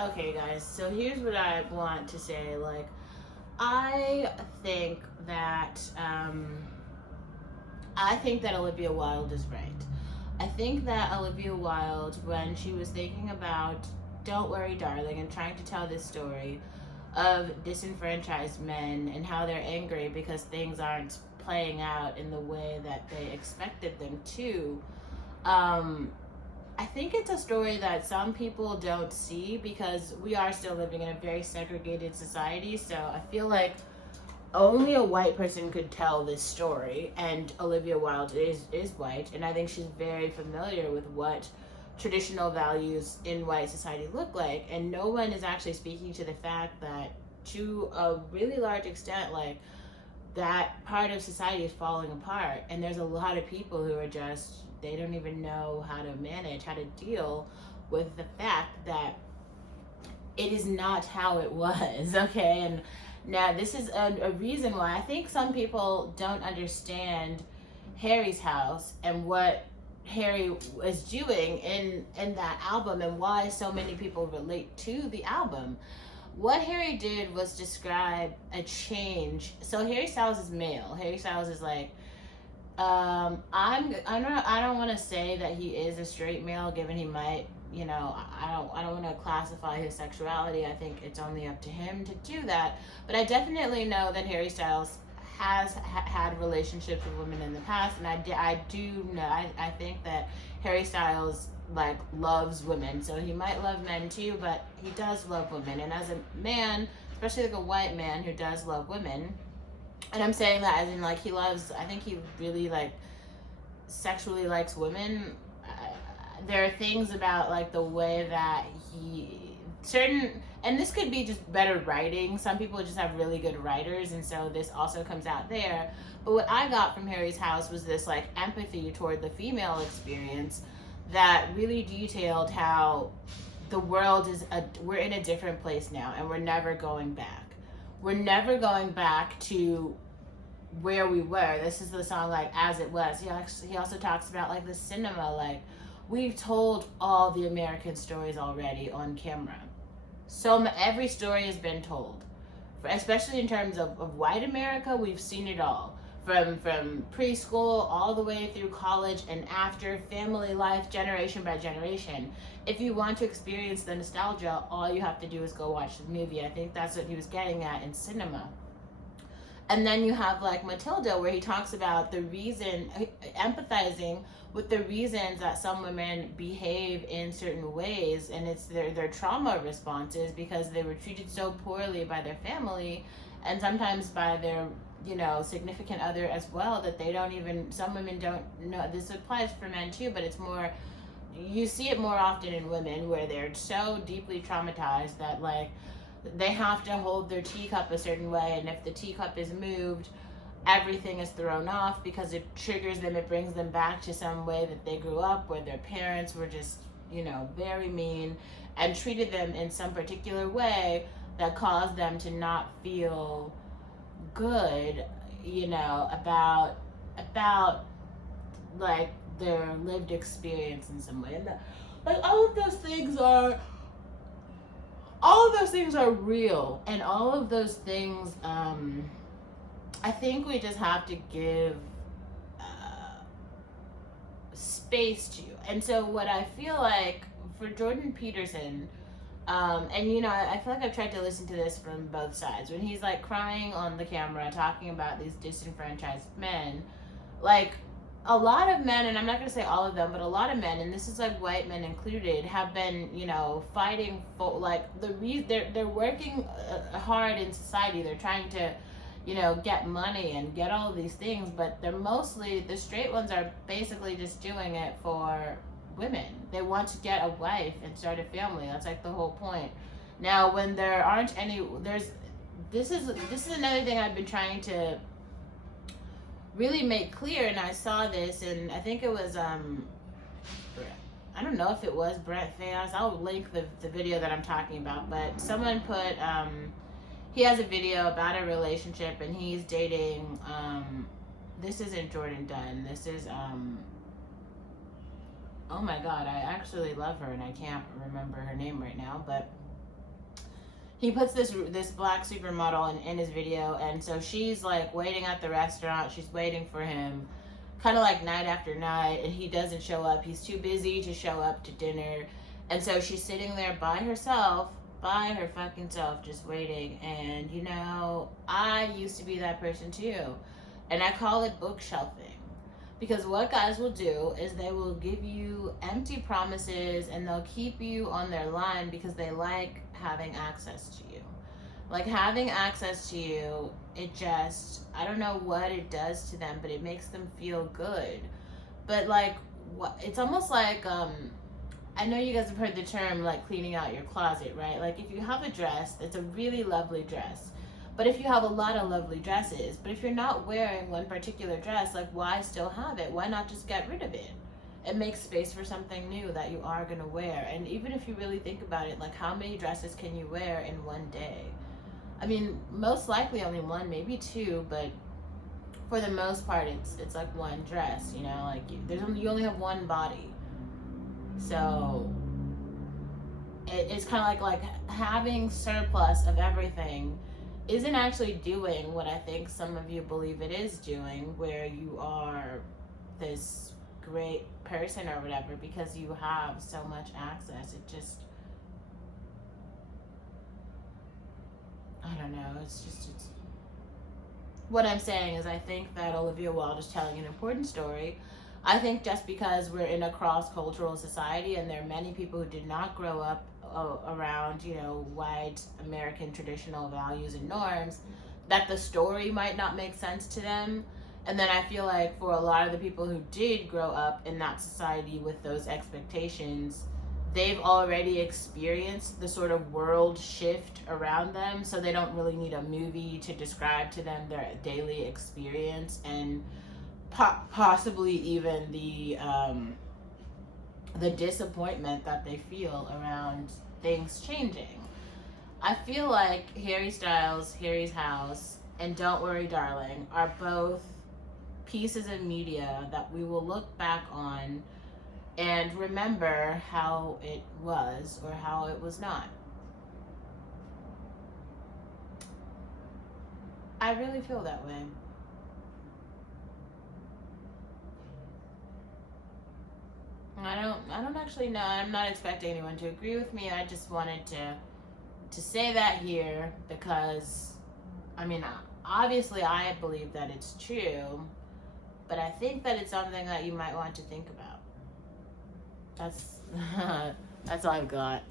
Okay, guys, so here's what I want to say. Like, I think that, I think that Olivia Wilde is right. I think that Olivia Wilde, when she was thinking about Don't Worry, Darling, and trying to tell this story of disenfranchised men and how they're angry because things aren't playing out in the way that they expected them to, um, I think it's a story that some people don't see because we are still living in a very segregated society. So I feel like only a white person could tell this story, and Olivia Wilde is white, and I think she's very familiar with what traditional values in white society look like, and no one is actually speaking to the fact that to a really large extent, like, that part of society is falling apart, and there's a lot of people who are just, they don't even know how to manage, how to deal with the fact that it is not how it was. Okay, and now this is a reason why I think some people don't understand Harry's house and what Harry was doing in that album, and why so many people relate to the album. What Harry did was describe a change. So Harry Styles is male. Harry Styles is like, I don't want to say that he is a straight male, given he might, I don't want to classify his sexuality. I think it's only up to him to do that. But I definitely know that Harry Styles has had relationships with women in the past, and I do know, I think that Harry Styles, like, loves women. So he might love men too, but he does love women. And as a man, especially like a white man who does love women, and I'm saying that as in, like, he loves, I think he really, like, sexually likes women. There are things about, like, the way that he, certain, and this could be just better writing. Some people just have really good writers, and so this also comes out there. But what I got from Harry's house was this, like, empathy toward the female experience that really detailed how the world is, we're in a different place now, and we're never going back. We're never going back to where we were. This is the song, like, As It Was. He also talks about, like, the cinema, like, we've told all the American stories already on camera. So every story has been told, especially in terms of white America. We've seen it all, from preschool all the way through college and after, family life, generation by generation. If you want to experience the nostalgia, all you have to do is go watch the movie. I think that's what he was getting at in cinema. And then you have, like, Matilda, where he talks about the reason, empathizing with the reasons that some women behave in certain ways, and it's their trauma responses because they were treated so poorly by their family, and sometimes by their, significant other as well, that they don't even, some women don't know. This applies for men too, but it's more, you see it more often in women, where they're so deeply traumatized that, like, they have to hold their teacup a certain way, and if the teacup is moved, everything is thrown off because it triggers them, it brings them back to some way that they grew up, where their parents were just, very mean and treated them in some particular way that caused them to not feel good, about like their lived experience in some way. And like, all of those things are real, and all of those things, I think we just have to give space to. And so what I feel like for Jordan Peterson, and I feel like I've tried to listen to this from both sides, when he's, like, crying on the camera talking about these disenfranchised men, like, a lot of men, and I'm not going to say all of them, but a lot of men, and this is, like, white men included, have been, fighting for, like, they're working hard in society. They're trying to, get money and get all of these things, but they're mostly, the straight ones are basically just doing it for women. They want to get a wife and start a family. That's, like, the whole point. Now, when there aren't any, this is another thing I've been trying to really make clear, and I saw this, and I think it was, I don't know if it was Brent Fayos. I'll link the video that I'm talking about, but someone put, he has a video about a relationship, and he's dating, this isn't Jordan Dunn, this is, oh my god, I actually love her, and I can't remember her name right now, but he puts this black supermodel in his video, and so she's like waiting at the restaurant. She's waiting for him, kind of like night after night, and he doesn't show up. He's too busy to show up to dinner, and so she's sitting there by herself, by her fucking self, just waiting. And you know, I used to be that person too, and I call it bookshelving. Because what guys will do is they will give you empty promises and they'll keep you on their line because they like having access to you. Like having access to you, it just, I don't know what it does to them, but it makes them feel good. But like, what, it's almost like, I know you guys have heard the term like cleaning out your closet, right? Like if you have a dress that's a really lovely dress, but if you have a lot of lovely dresses, but if you're not wearing one particular dress, like why still have it? Why not just get rid of it? It makes space for something new that you are going to wear. And even if you really think about it, like how many dresses can you wear in one day? I mean, most likely only one, maybe two, but for the most part, it's like one dress, you know, like you only have one body. So it's kind of like having surplus of everything isn't actually doing what I think some of you believe it is doing, where you are this great person or whatever because you have so much access. It just, I don't know, it's what I'm saying is I think that Olivia Wilde is telling an important story. I think just because we're in a cross-cultural society and there are many people who did not grow up around, you know, white American traditional values and norms, that the story might not make sense to them. And then I feel like for a lot of the people who did grow up in that society with those expectations, they've already experienced the sort of world shift around them, so they don't really need a movie to describe to them their daily experience and possibly even the disappointment that they feel around things changing. I feel like Harry Styles, Harry's House, and Don't Worry Darling are both pieces of media that we will look back on and remember how it was or how it was not. I really feel that way. I don't actually know. I'm not expecting anyone to agree with me. I just wanted to say that here because, I mean, obviously I believe that it's true, but I think that it's something that you might want to think about. That's that's all I've got.